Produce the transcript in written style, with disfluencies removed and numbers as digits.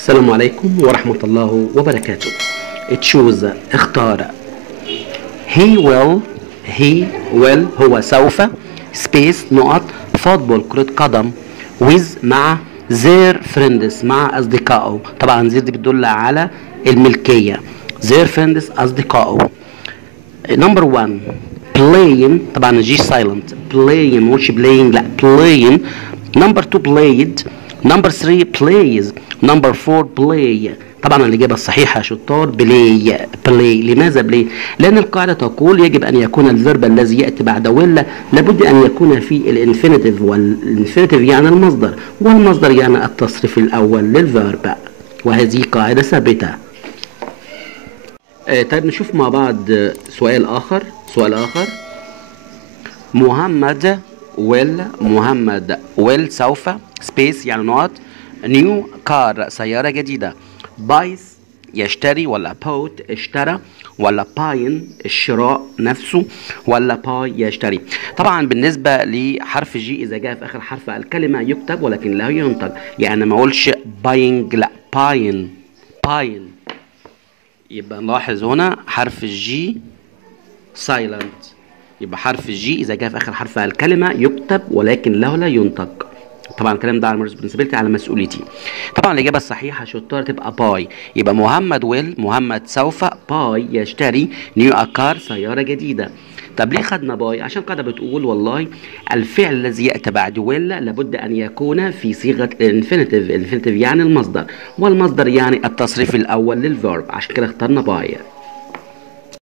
السلام عليكم ورحمة الله وبركاته. تشوز اختار. he will هو سوف space نقط فوتبول كرة قدم with مع their friends مع أصدقائه. طبعا their دي بتدل على الملكية. their friends أصدقائه. نمبر 1 playing طبعا جي silent playing مش playing لا playing. نمبر 2 played. نمبر 3 plays. نمبر 4 play. طبعا الإجابة الصحيحة يا شطار بلاي. لماذا بلاي؟ لأن القاعدة تقول يجب أن يكون الفيرب الذي يأتي بعد ولا لابد أن يكون في الانفينيتيف، والانفينيتيف يعني المصدر، والمصدر يعني التصريف الأول للفيرب، وهذه قاعدة ثابتة. طيب نشوف مع بعض سؤال آخر. محمد will سوف سبيس يعني نقط نيو كار سيارة جديدة. بايس يشتري ولا بوت اشترى ولا باين الشراء نفسه ولا باي يشتري. طبعا بالنسبة لحرف جي إذا جاء في آخر حرف الكلمة يكتب ولكن لا ينطق، يعني ما أقولش باينج لا باين. يبقى نلاحظ هنا حرف الجي سايلنت، يبقى حرف الجي إذا جاء في آخر حرف الكلمة يكتب ولكن له لا ينطق. طبعا الكلام ده على responsibility على مسؤوليتي. طبعا الإجابة الصحيحة شطار تبقى باي. يبقى محمد سوف باي يشتري نيو أكار سيارة جديدة. طب ليه خدنا باي؟ عشان قاعدة بتقول والله الفعل الذي يأتي بعد ولا لابد أن يكون في صيغة الانفينيتيف يعني المصدر، والمصدر يعني التصريف الأول للفيرب، عشان كده اخترنا باي.